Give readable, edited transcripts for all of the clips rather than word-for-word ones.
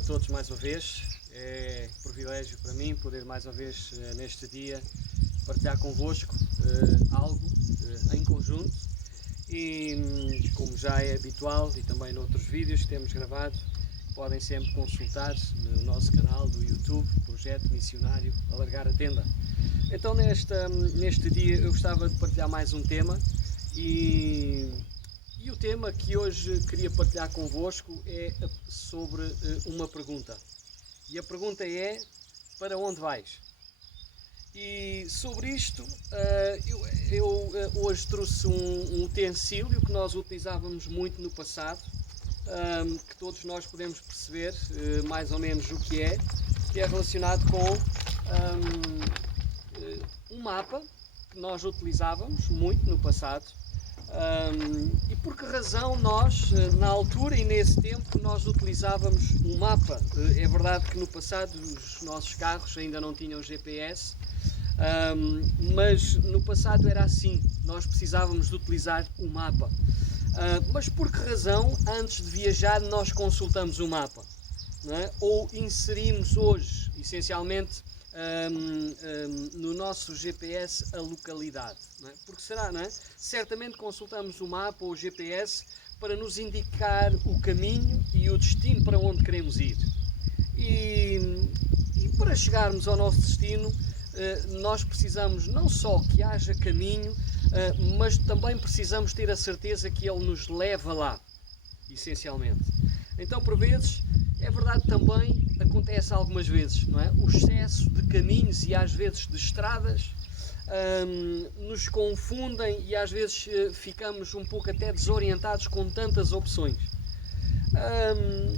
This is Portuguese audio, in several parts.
a todos mais uma vez. É um privilégio para mim poder mais uma vez neste dia partilhar convosco algo em conjunto e como já é habitual e também noutros vídeos que temos gravado, podem sempre consultar no nosso canal do YouTube, Projeto Missionário Alargar a Tenda. Então neste dia eu gostava de partilhar mais um tema e o tema que hoje queria partilhar convosco é sobre uma pergunta. E a pergunta é: para onde vais? E sobre isto, eu hoje trouxe um utensílio que nós utilizávamos muito no passado, que todos nós podemos perceber mais ou menos o que é relacionado com um mapa que nós utilizávamos muito no passado. E por que razão nós, na altura e nesse tempo, nós utilizávamos um mapa? É verdade que no passado os nossos carros ainda não tinham GPS, mas no passado era assim, nós precisávamos de utilizar o mapa. Mas por que razão, antes de viajar, nós consultamos o mapa? Não é? Ou inserimos hoje, essencialmente, no nosso GPS a localidade, não é? Porque será, não é? Certamente consultamos o mapa ou o GPS para nos indicar o caminho e o destino para onde queremos ir. E para chegarmos ao nosso destino, nós precisamos não só que haja caminho, mas também precisamos ter a certeza que ele nos leva lá, essencialmente. Então, por vezes, é verdade também, acontece algumas vezes, não é? O excesso de caminhos e às vezes de estradas nos confundem e às vezes ficamos um pouco até desorientados com tantas opções.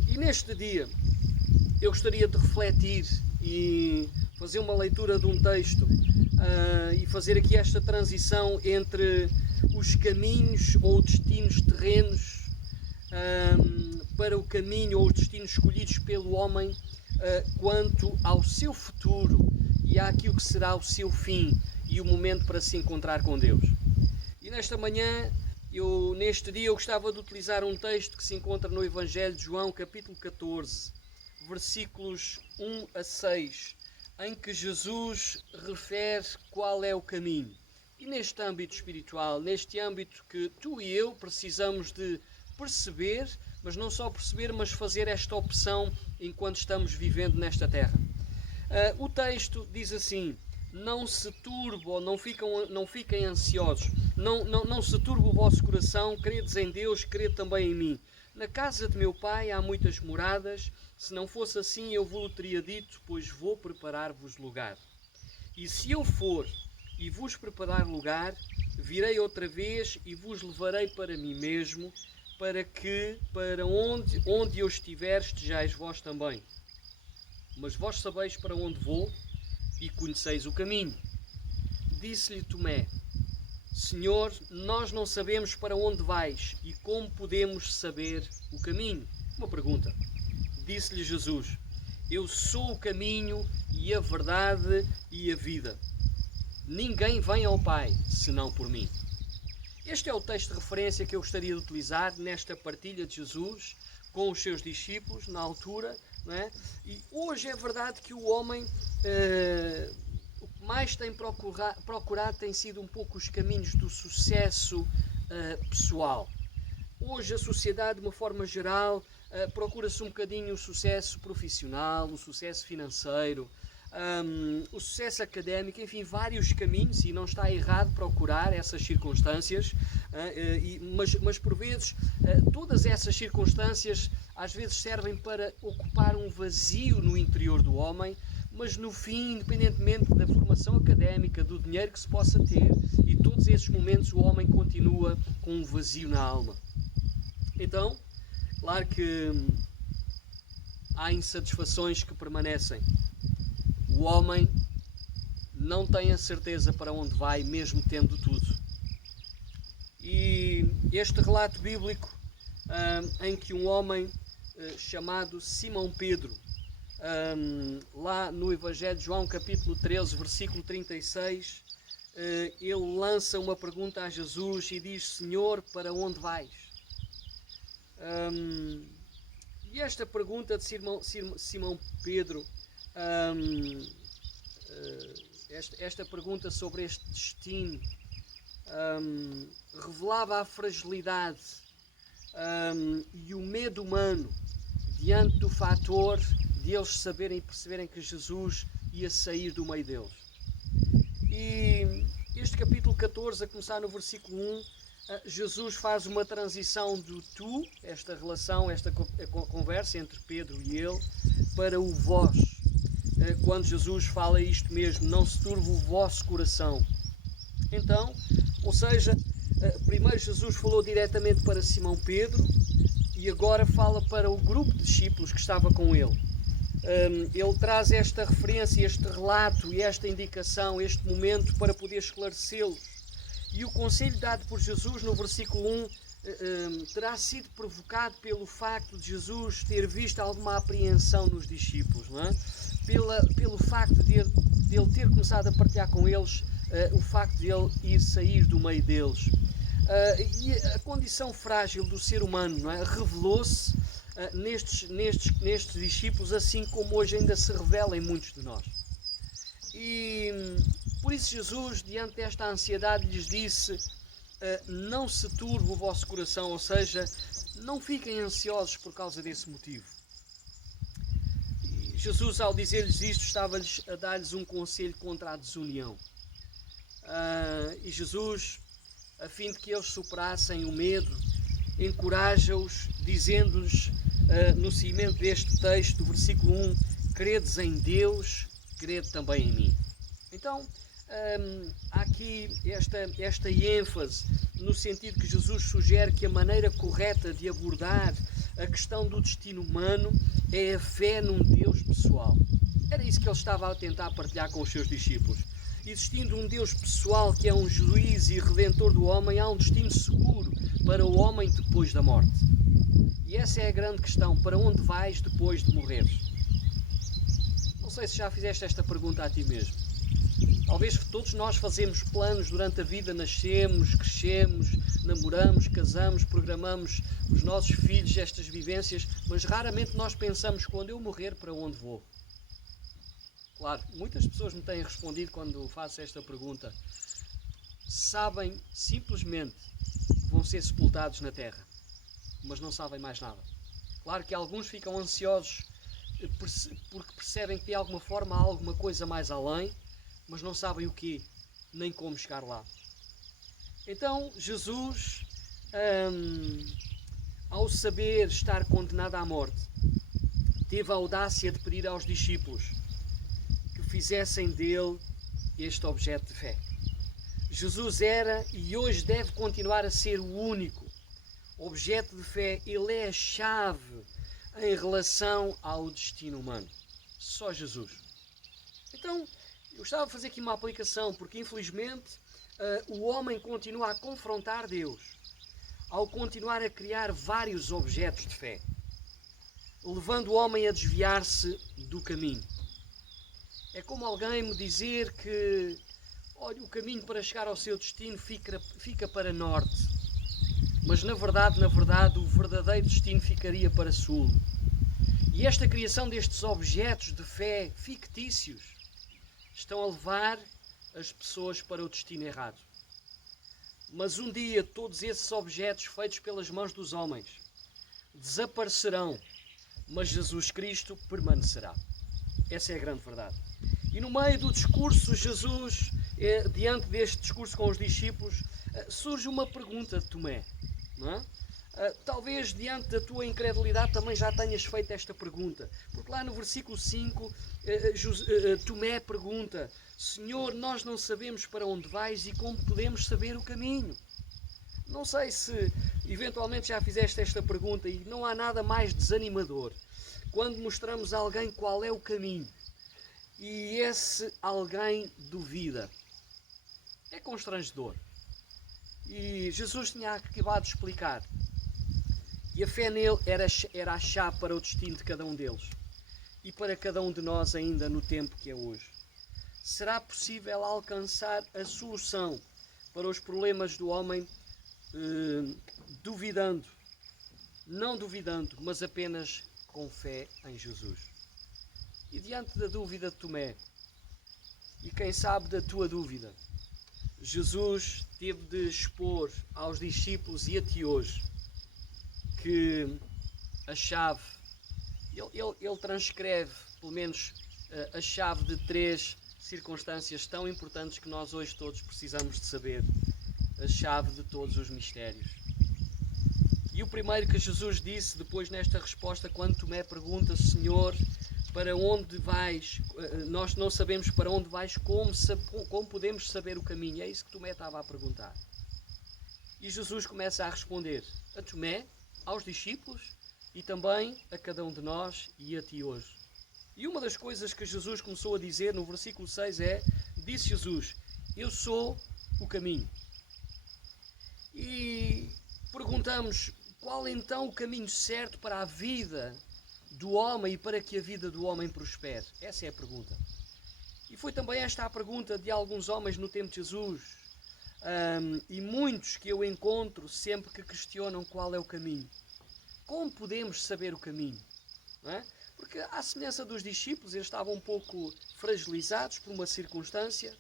E neste dia eu gostaria de refletir e fazer uma leitura de um texto e fazer aqui esta transição entre os caminhos ou destinos terrenos para o caminho ou os destinos escolhidos pelo homem quanto ao seu futuro e àquilo que será o seu fim e o momento para se encontrar com Deus. E nesta manhã, neste dia, eu gostava de utilizar um texto que se encontra no Evangelho de João, capítulo 14, versículos 1 a 6, em que Jesus refere qual é o caminho. E neste âmbito espiritual, neste âmbito que tu e eu precisamos de perceber, mas não só perceber, mas fazer esta opção enquanto estamos vivendo nesta terra. O texto diz assim: não se turbe ou não fiquem ansiosos, não se turbe o vosso coração, credes em Deus, crede também em mim. Na casa de meu pai há muitas moradas, se não fosse assim eu vos teria dito, pois vou preparar-vos lugar. E se eu for e vos preparar lugar, virei outra vez e vos levarei para mim mesmo, para que, para onde eu estiver, estejais vós também. Mas vós sabeis para onde vou e conheceis o caminho. Disse-lhe Tomé: Senhor, nós não sabemos para onde vais e como podemos saber o caminho? Uma pergunta. Disse-lhe Jesus: Eu sou o caminho e a verdade e a vida. Ninguém vem ao Pai senão por mim. Este é o texto de referência que eu gostaria de utilizar nesta partilha de Jesus com os seus discípulos na altura, não é? E hoje é verdade que o homem o que mais tem procurado tem sido um pouco os caminhos do sucesso pessoal. Hoje a sociedade, de uma forma geral, procura-se um bocadinho o sucesso profissional, o sucesso financeiro, o sucesso académico, enfim, vários caminhos, e não está errado procurar essas circunstâncias, mas por vezes todas essas circunstâncias às vezes servem para ocupar um vazio no interior do homem, mas no fim, independentemente da formação académica, do dinheiro que se possa ter, e todos esses momentos o homem continua com um vazio na alma. Então, claro que há insatisfações que permanecem. O homem não tem a certeza para onde vai, mesmo tendo tudo. E este relato bíblico em que um homem chamado Simão Pedro, lá no Evangelho de João, capítulo 13, versículo 36, ele lança uma pergunta a Jesus e diz: Senhor, para onde vais? E esta pergunta de Simão Pedro, esta pergunta sobre este destino, revelava a fragilidade e o medo humano diante do fator de eles saberem e perceberem que Jesus ia sair do meio deles. E este capítulo 14, a começar no versículo 1, Jesus faz uma transição do tu, esta relação, esta conversa entre Pedro e ele, para o vós. Quando Jesus fala isto mesmo, não se turbe o vosso coração. Então, ou seja, primeiro Jesus falou diretamente para Simão Pedro e agora fala para o grupo de discípulos que estava com ele. Ele traz esta referência, este relato e esta indicação, este momento para poder esclarecê-los. E o conselho dado por Jesus no versículo 1 terá sido provocado pelo facto de Jesus ter visto alguma apreensão nos discípulos, não é? Pelo facto de ele ter começado a partilhar com eles o facto de ele ir sair do meio deles. E a condição frágil do ser humano, não é? Revelou-se nestes discípulos, assim como hoje ainda se revela em muitos de nós. E por isso Jesus, diante desta ansiedade, lhes disse: não se turbe o vosso coração, ou seja, não fiquem ansiosos por causa desse motivo. E Jesus, ao dizer-lhes isto, estava-lhes a dar-lhes um conselho contra a desunião. E Jesus, a fim de que eles superassem o medo, encoraja-os, dizendo-lhes, no seguimento deste texto, do versículo 1, credes em Deus, crede também em mim. Então, há aqui esta ênfase no sentido que Jesus sugere que a maneira correta de abordar a questão do destino humano é a fé num Deus pessoal. Era isso que ele estava a tentar partilhar com os seus discípulos. Existindo um Deus pessoal que é um juiz e redentor do homem, há um destino seguro para o homem depois da morte. E essa é a grande questão: para onde vais depois de morreres? Não sei se já fizeste esta pergunta a ti mesmo. Talvez todos nós fazemos planos durante a vida, nascemos, crescemos, namoramos, casamos, programamos os nossos filhos, estas vivências, mas raramente nós pensamos: quando eu morrer, para onde vou? Claro, muitas pessoas me têm respondido quando faço esta pergunta. Sabem simplesmente que vão ser sepultados na terra, mas não sabem mais nada. Claro que alguns ficam ansiosos porque percebem que de alguma forma há alguma coisa mais além, mas não sabem o quê, nem como chegar lá. Então Jesus, ao saber estar condenado à morte, teve a audácia de pedir aos discípulos que fizessem dele este objeto de fé. Jesus era e hoje deve continuar a ser o único objeto de fé. Ele é a chave em relação ao destino humano. Só Jesus. Então, eu gostava de fazer aqui uma aplicação, porque infelizmente o homem continua a confrontar Deus ao continuar a criar vários objetos de fé, levando o homem a desviar-se do caminho. É como alguém me dizer que, olha, o caminho para chegar ao seu destino fica para norte, mas na verdade, o verdadeiro destino ficaria para sul. E esta criação destes objetos de fé fictícios estão a levar as pessoas para o destino errado. Mas um dia todos esses objetos feitos pelas mãos dos homens desaparecerão, mas Jesus Cristo permanecerá. Essa é a grande verdade. E no meio do discurso, Jesus, diante deste discurso com os discípulos, surge uma pergunta de Tomé, não é? Talvez diante da tua incredulidade também já tenhas feito esta pergunta, porque lá no versículo 5 Tomé pergunta: Senhor, nós não sabemos para onde vais e como podemos saber o caminho? Não sei se eventualmente já fizeste esta pergunta, e não há nada mais desanimador quando mostramos a alguém qual é o caminho e esse alguém duvida. É constrangedor. E Jesus tinha acabado de explicar. E a fé nele era a chave para o destino de cada um deles. E para cada um de nós ainda no tempo que é hoje. Será possível alcançar a solução para os problemas do homem duvidando? Não duvidando, mas apenas com fé em Jesus. E diante da dúvida de Tomé, e quem sabe da tua dúvida, Jesus teve de expor aos discípulos e a ti hoje que a chave, ele transcreve pelo menos a chave de 3 circunstâncias tão importantes que nós hoje todos precisamos de saber, a chave de todos os mistérios. E o primeiro que Jesus disse depois nesta resposta, quando Tomé pergunta: Senhor, para onde vais? Nós não sabemos para onde vais, como podemos saber o caminho? É isso que Tomé estava a perguntar. E Jesus começa a responder a Tomé, aos discípulos e também a cada um de nós e a ti hoje. E uma das coisas que Jesus começou a dizer no versículo 6 disse Jesus: eu sou o caminho. E perguntamos, qual então o caminho certo para a vida do homem e para que a vida do homem prospere? Essa é a pergunta. E foi também esta a pergunta de alguns homens no tempo de Jesus, e muitos que eu encontro sempre que questionam qual é o caminho. Como podemos saber o caminho? Não é? Porque à semelhança dos discípulos, eles estavam um pouco fragilizados por uma circunstância,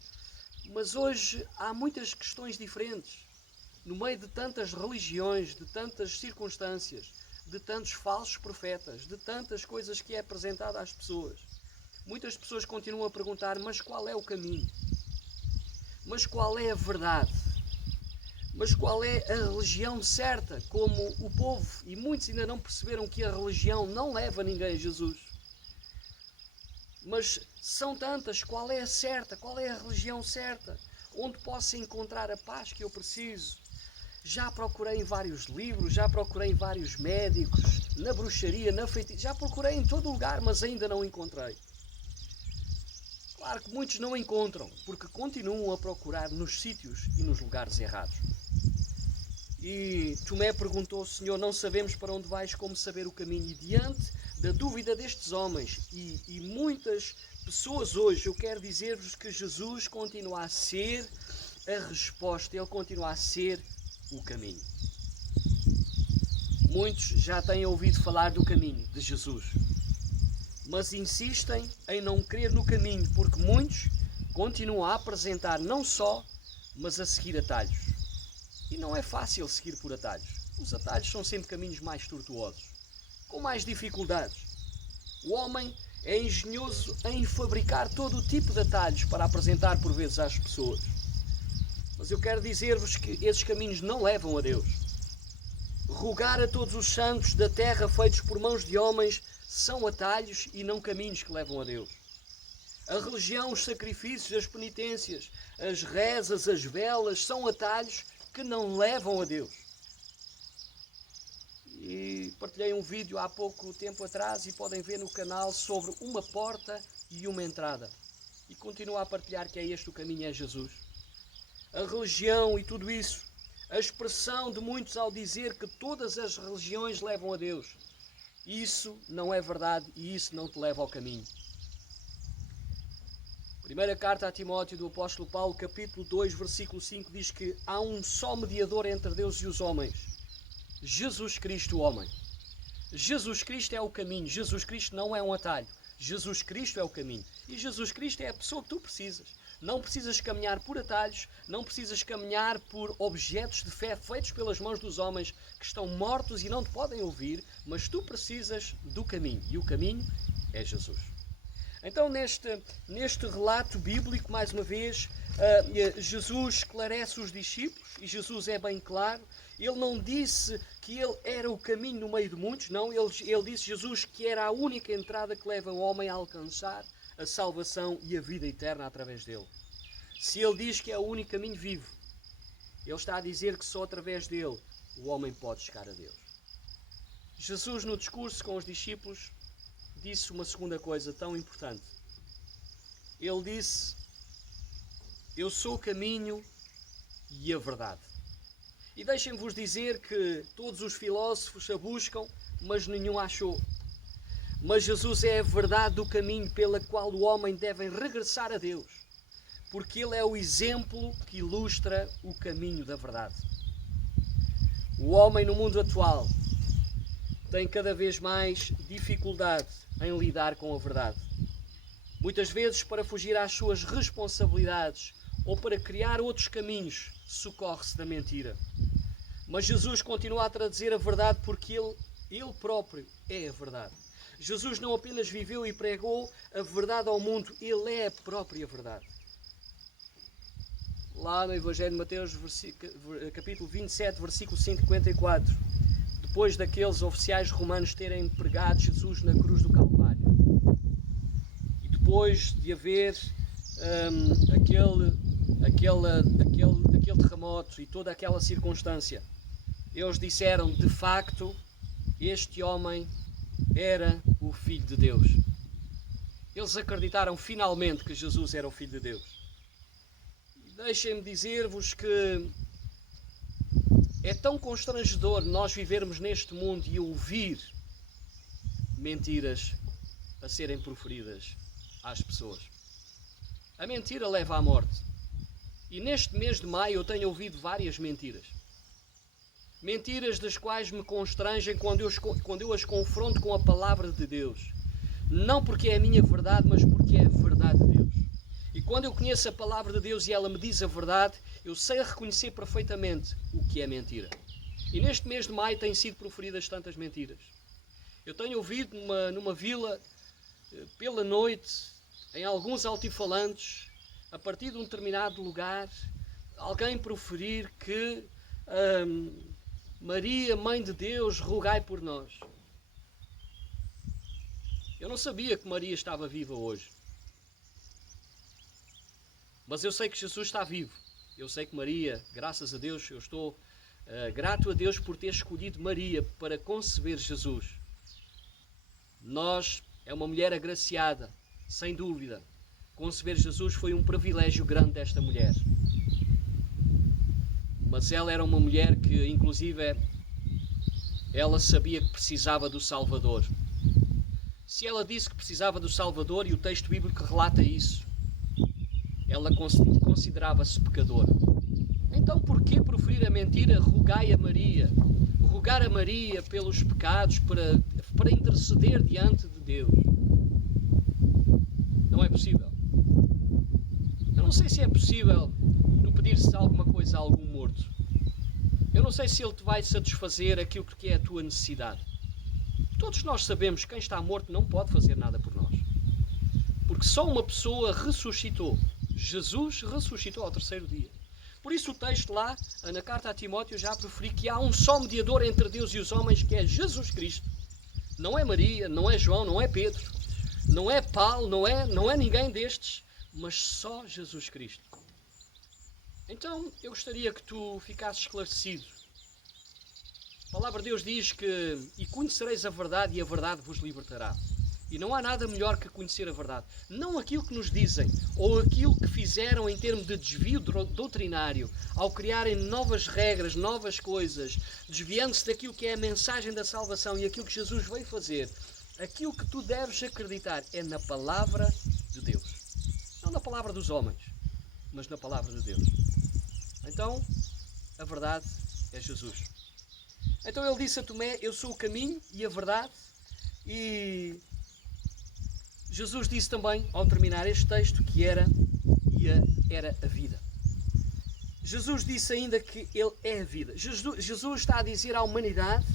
mas hoje há muitas questões diferentes. No meio de tantas religiões, de tantas circunstâncias, de tantos falsos profetas, de tantas coisas que é apresentada às pessoas, muitas pessoas continuam a perguntar: mas qual é o caminho? Mas qual é a verdade? Mas qual é a religião certa? Como o povo, e muitos ainda não perceberam que a religião não leva ninguém a Jesus. Mas são tantas, qual é a certa? Qual é a religião certa? Onde posso encontrar a paz que eu preciso? Já procurei em vários livros, já procurei em vários médicos, na bruxaria, na feitiçaria, já procurei em todo lugar, mas ainda não encontrei. Claro que muitos não encontram, porque continuam a procurar nos sítios e nos lugares errados. E Tomé perguntou: Senhor, não sabemos para onde vais, como saber o caminho? E diante da dúvida destes homens e muitas pessoas hoje, eu quero dizer-vos que Jesus continua a ser a resposta, Ele continua a ser o caminho. Muitos já têm ouvido falar do caminho de Jesus, mas insistem em não crer no caminho, porque muitos continuam a apresentar não só, mas a seguir atalhos. E não é fácil seguir por atalhos. Os atalhos são sempre caminhos mais tortuosos, com mais dificuldades. O homem é engenhoso em fabricar todo o tipo de atalhos para apresentar por vezes às pessoas. Mas eu quero dizer-vos que esses caminhos não levam a Deus. Rogar a todos os santos da terra feitos por mãos de homens são atalhos e não caminhos que levam a Deus. A religião, os sacrifícios, as penitências, as rezas, as velas são atalhos que não levam a Deus. E partilhei um vídeo há pouco tempo atrás e podem ver no canal sobre uma porta e uma entrada. E continuo a partilhar que é este o caminho, é Jesus. A religião e tudo isso, a expressão de muitos ao dizer que todas as religiões levam a Deus, isso não é verdade e isso não te leva ao caminho. Primeira carta a Timóteo do apóstolo Paulo, capítulo 2, versículo 5, diz que há um só mediador entre Deus e os homens, Jesus Cristo, o homem. Jesus Cristo é o caminho, Jesus Cristo não é um atalho, Jesus Cristo é o caminho. E Jesus Cristo é a pessoa que tu precisas. Não precisas caminhar por atalhos, não precisas caminhar por objetos de fé feitos pelas mãos dos homens que estão mortos e não te podem ouvir, mas tu precisas do caminho, e o caminho é Jesus. Então neste relato bíblico, mais uma vez, Jesus esclarece os discípulos, e Jesus é bem claro. Ele não disse que ele era o caminho no meio de muitos, não, ele disse, Jesus, que era a única entrada que leva o homem a alcançar a salvação e a vida eterna através dele. Se ele diz que é o único caminho vivo, ele está a dizer que só através dele o homem pode chegar a Deus. Jesus, no discurso com os discípulos, disse uma segunda coisa tão importante. Ele disse: eu sou o caminho e a verdade. E deixem-vos dizer que todos os filósofos a buscam, mas nenhum achou. Mas Jesus é a verdade do caminho pela qual o homem deve regressar a Deus, porque Ele é o exemplo que ilustra o caminho da verdade. O homem no mundo atual têm cada vez mais dificuldade em lidar com a verdade. Muitas vezes, para fugir às suas responsabilidades ou para criar outros caminhos, socorre-se da mentira. Mas Jesus continua a trazer a verdade porque Ele próprio é a verdade. Jesus não apenas viveu e pregou a verdade ao mundo, Ele é a própria verdade. Lá no Evangelho de Mateus, capítulo 27, versículo 54, depois daqueles oficiais romanos terem pregado Jesus na cruz do Calvário, e depois de haver aquele terremoto e toda aquela circunstância, eles disseram, de facto, este homem era o Filho de Deus. Eles acreditaram finalmente que Jesus era o Filho de Deus. E deixem-me dizer-vos que é tão constrangedor nós vivermos neste mundo e ouvir mentiras a serem proferidas às pessoas. A mentira leva à morte. E neste mês de maio eu tenho ouvido várias mentiras. Mentiras das quais me constrangem quando eu as confronto com a palavra de Deus. Não porque é a minha verdade, mas porque é a verdade de Deus. E quando eu conheço a palavra de Deus e ela me diz a verdade, eu sei reconhecer perfeitamente o que é mentira. E neste mês de maio têm sido proferidas tantas mentiras. Eu tenho ouvido numa vila, pela noite, em alguns altifalantes, a partir de um determinado lugar, alguém proferir que Maria, Mãe de Deus, rogai por nós. Eu não sabia que Maria estava viva hoje. Mas eu sei que Jesus está vivo. Eu sei que Maria, graças a Deus, eu estou grato a Deus por ter escolhido Maria para conceber Jesus. É uma mulher agraciada, sem dúvida. Conceber Jesus foi um privilégio grande desta mulher. Mas ela era uma mulher que, inclusive, ela sabia que precisava do Salvador. Se ela disse que precisava do Salvador, e o texto bíblico relata isso, ela considerava-se pecadora. Então, por que proferir a mentira? Rogai a Maria. Rogar a Maria pelos pecados para interceder diante de Deus. Não é possível. Eu não sei se é possível tu pedir-se alguma coisa a algum morto. Eu não sei se ele te vai satisfazer aquilo que é a tua necessidade. Todos nós sabemos que quem está morto não pode fazer nada por nós. Porque só uma pessoa ressuscitou. Jesus ressuscitou ao terceiro dia. Por isso o texto lá, na carta a Timóteo, já preferi que há um só mediador entre Deus e os homens, que é Jesus Cristo. Não é Maria, não é João, não é Pedro, não é Paulo, não é ninguém destes, mas só Jesus Cristo. Então, eu gostaria que tu ficasses esclarecido. A palavra de Deus diz que e conhecereis a verdade e a verdade vos libertará. E não há nada melhor que conhecer a verdade. Não aquilo que nos dizem, ou aquilo que fizeram em termos de desvio doutrinário, ao criarem novas regras, novas coisas, desviando-se daquilo que é a mensagem da salvação e aquilo que Jesus veio fazer. Aquilo que tu deves acreditar é na palavra de Deus. Não na palavra dos homens, mas na palavra de Deus. Então, a verdade é Jesus. Então ele disse a Tomé, eu sou o caminho e a verdade. E Jesus disse também, ao terminar este texto, que era a vida. Jesus disse ainda que Ele é a vida. Jesus está a dizer à humanidade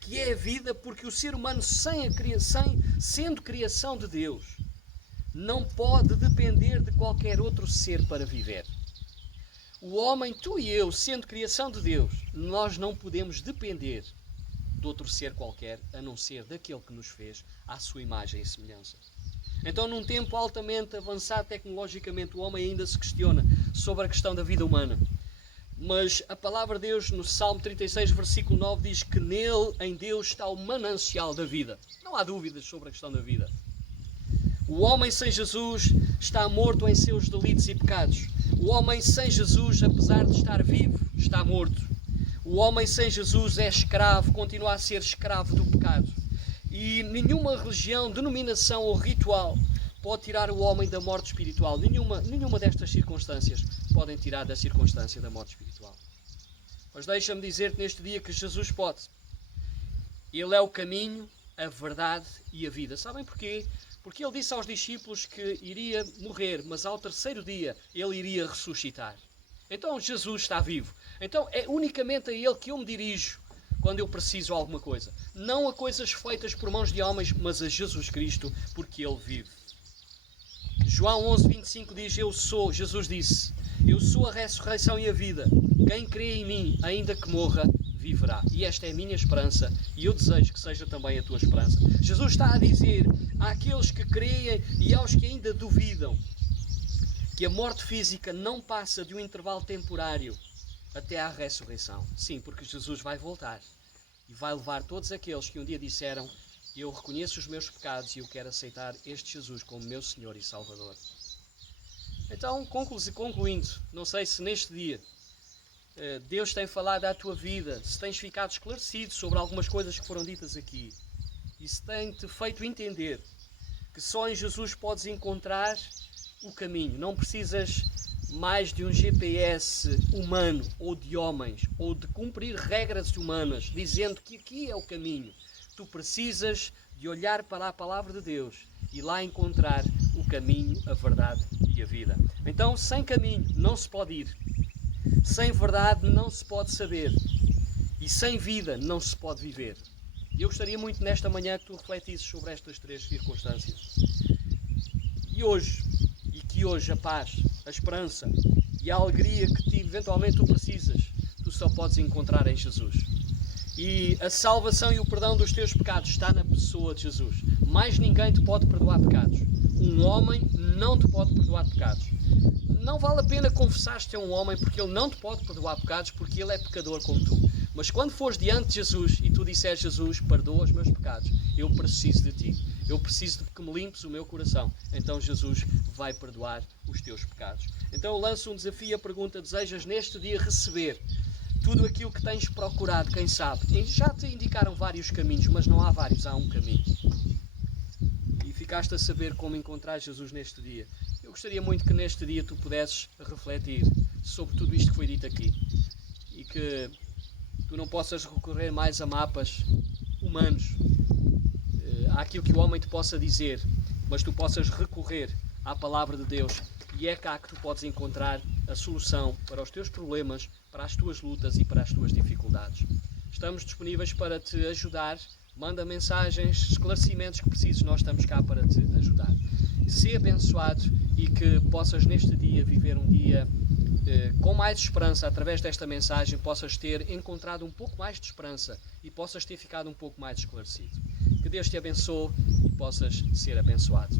que é a vida porque o ser humano, sendo criação de Deus, não pode depender de qualquer outro ser para viver. O homem, tu e eu, sendo criação de Deus, nós não podemos depender de outro ser qualquer, a não ser daquele que nos fez à sua imagem e semelhança. Então, num tempo altamente avançado tecnologicamente, o homem ainda se questiona sobre a questão da vida humana. Mas a palavra de Deus, no Salmo 36, versículo 9, diz que nele, em Deus, está o manancial da vida. Não há dúvidas sobre a questão da vida. O homem sem Jesus está morto em seus delitos e pecados. O homem sem Jesus, apesar de estar vivo, está morto. O homem sem Jesus é escravo, continua a ser escravo do pecado. E nenhuma religião, denominação ou ritual pode tirar o homem da morte espiritual. Nenhuma destas circunstâncias podem tirar da circunstância da morte espiritual. Mas deixa-me dizer-te neste dia que Jesus pode. Ele é o caminho, a verdade e a vida. Sabem porquê? Porque ele disse aos discípulos que iria morrer, mas ao terceiro dia ele iria ressuscitar. Então Jesus está vivo. Então é unicamente a ele que eu me dirijo quando eu preciso de alguma coisa. Não a coisas feitas por mãos de homens, mas a Jesus Cristo, porque ele vive. João 11:25 diz, Jesus disse, eu sou a ressurreição e a vida. Quem crê em mim, ainda que morra, viverá. E esta é a minha esperança e eu desejo que seja também a tua esperança. Jesus está a dizer àqueles que creem e aos que ainda duvidam que a morte física não passa de um intervalo temporário até à ressurreição. Sim, porque Jesus vai voltar e vai levar todos aqueles que um dia disseram, eu reconheço os meus pecados e eu quero aceitar este Jesus como meu Senhor e Salvador. Então, concluindo, não sei se neste dia Deus tem falado à tua vida, se tens ficado esclarecido sobre algumas coisas que foram ditas aqui e se tem-te feito entender que só em Jesus podes encontrar o caminho. Não precisas mais de um GPS humano ou de homens ou de cumprir regras humanas dizendo que aqui é o caminho. Tu precisas de olhar para a palavra de Deus e lá encontrar o caminho, a verdade e a vida. Então, sem caminho não se pode ir. Sem verdade não se pode saber. E sem vida não se pode viver. E eu gostaria muito nesta manhã que tu refletisses sobre estas três circunstâncias. E que hoje a paz, a esperança e a alegria que eventualmente tu precisas, tu só podes encontrar em Jesus. E a salvação e o perdão dos teus pecados está na pessoa de Jesus. Mais ninguém te pode perdoar pecados. Um homem não te pode perdoar pecados. Não vale a pena confessar-te a um homem porque ele não te pode perdoar pecados porque ele é pecador como tu. Mas quando fores diante de Jesus e tu disseres, Jesus, perdoa os meus pecados, eu preciso de ti. Eu preciso de que me limpes o meu coração. Então Jesus vai perdoar os teus pecados. Então eu lanço um desafio e a pergunta, desejas neste dia receber tudo aquilo que tens procurado, quem sabe? E já te indicaram vários caminhos, mas não há vários, há um caminho. E ficaste a saber como encontrar Jesus neste dia. Eu gostaria muito que neste dia tu pudesses refletir sobre tudo isto que foi dito aqui. E que tu não possas recorrer mais a mapas humanos, àquilo que o homem te possa dizer, mas tu possas recorrer à palavra de Deus. E é cá que tu podes encontrar a solução para os teus problemas, para as tuas lutas e para as tuas dificuldades. Estamos disponíveis para te ajudar. Manda mensagens, esclarecimentos que precises, nós estamos cá para te ajudar. Sê abençoado e que possas neste dia viver um dia com mais esperança. Através desta mensagem possas ter encontrado um pouco mais de esperança e possas ter ficado um pouco mais esclarecido. Que Deus te abençoe e possas ser abençoado.